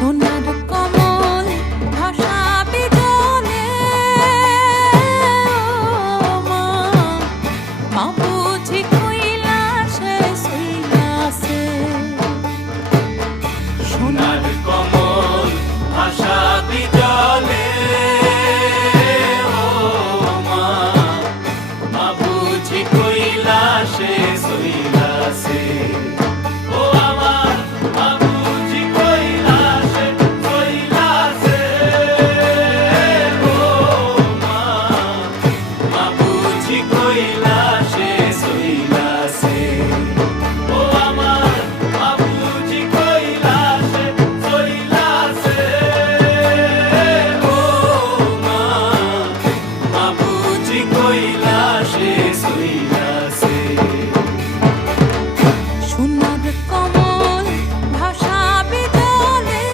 সোনার কমল ভাসাবে জলে মা মা বুঝি কৈলাসে শুইয়াছে সোনার কমল